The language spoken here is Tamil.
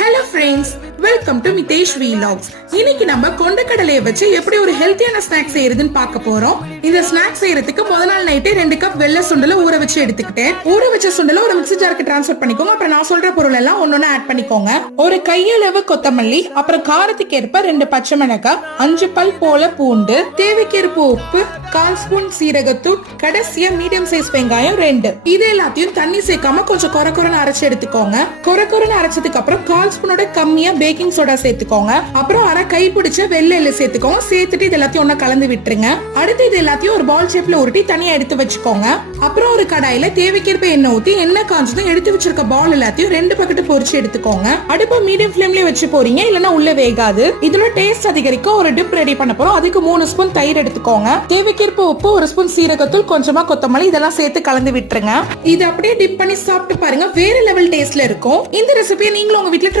Hello friends, welcome to Mitesh வீலாக்ஸ். இன்னைக்கு நம்ம கொண்டக்கடலையை வச்சு எப்படி ஒரு ஹெல்த்தியான ஸ்நாக்ஸ் செய்யறதுன்னு பார்க்க போறோம். இந்த ஸ்நாக்ஸ் செய்யறதுக்கு முத நாள் நைட்டே 2 கப் வெள்ளை சுண்டலை ஊற வச்சு எடுத்துக்கிட்டேன். ஊற வச்ச சுண்டலை ஒரு மிக்ஸி ஜாருக்கு டிரான்ஸ்ஃபர் பண்ணிக்கோங்க. அப்புறம் நான் சொல்ற பொருள் எல்லாம் ஒன்னொன்னு ஆட் பண்ணிக்கோங்க. ஒரு கையளவு கொத்தமல்லி, அப்புறம் காரத்துக்கு ஏற்ப 2 பச்சை மிளகாய், 5 பல் போல பூண்டு, தேவைக்கேற்ப உப்பு, 1/4 ஸ்பூன் சீரகத்தூள், கடைசியா மீடியம் சைஸ் வெங்காயம் 2. இது எல்லாத்தையும் தண்ணி சேர்க்காம கொஞ்சம் கொரகொரன்னு அரைச்சு எடுத்துக்கோங்க. கொரகொரன்னு அரைச்சதுக்கு அப்புறம் 1/4 ஸ்பூனோட கம்மியா பேக்கிங் சோடா சேர்த்துக்கோங்க. அப்புறம் அரை கை பிடிச்ச வெள்ளை எள்ளு சேர்த்துக்கோங்க. சேர்த்துட்டு இது எல்லாத்தையும் ஒண்ணா கலந்து விட்டுருங்க. அடுத்து இது எல்லாத்தையும் ஒரு பால் ஷேப்ல உருட்டி தனியா எடுத்து வச்சுக்கோங்க. அப்புறம் ஒரு கடாயில தேவைக்கேற்ப எண்ணெய் ஊத்தி எண்ணெய் காஞ்சதும் எடுத்து வச்சிருக்க பால் எல்லாத்தையும் 2 பக்கெட் பொரிச்சு எடுத்துக்கோங்க. அடுப்பு மீடியம் ஃப்ளேம்லயே வச்சு போறீங்க, இல்லன்னா உள்ள வேகாது. இதுல டேஸ்ட் அதிகரிக்க ஒரு டிப் ரெடி பண்ண போறோம். அதுக்கு 3 ஸ்பூன் தயிர் எடுத்துக்கோங்க. தேவைக்கேற்ப உப்பு, 1 ஸ்பூன் சீரகத்தூள், கொஞ்சமா கொத்தமல்லி இதெல்லாம் சேர்த்து கலந்து விட்டுருங்க. இது அப்படியே டிப் பண்ணி சாப்பிட்டு பாருங்க, வேற லெவல் டேஸ்ட்ல இருக்கும். இந்த ரெசிபியை நீங்களும் உங்க வீட்ல